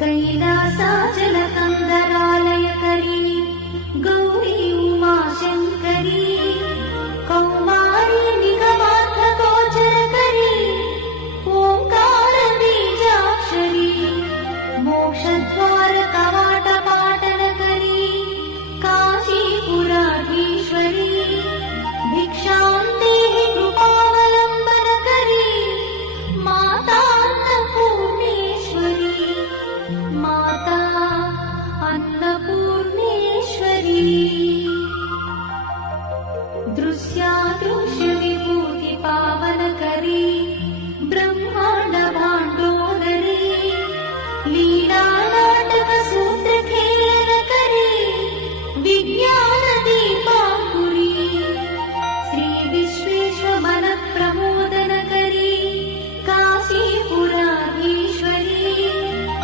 कैलासाचलकन्दरालयकरी गौरी उमाशङ्करी कौमारी निगमार्थगोचरकरी ओङ्कारबीजाक्षरी मोक्षद्वारकवाटपाटनकरी काशीपुराधीश्वरी भिक्षां देहि कृपावलम्बनकरी माता अन्नपूर्णेश्वरी माता अन्नपूर्णेश्वरी दृश्यादृश्यविभूतिपावनकरी ब्रह्माण्डभाण्डोदरी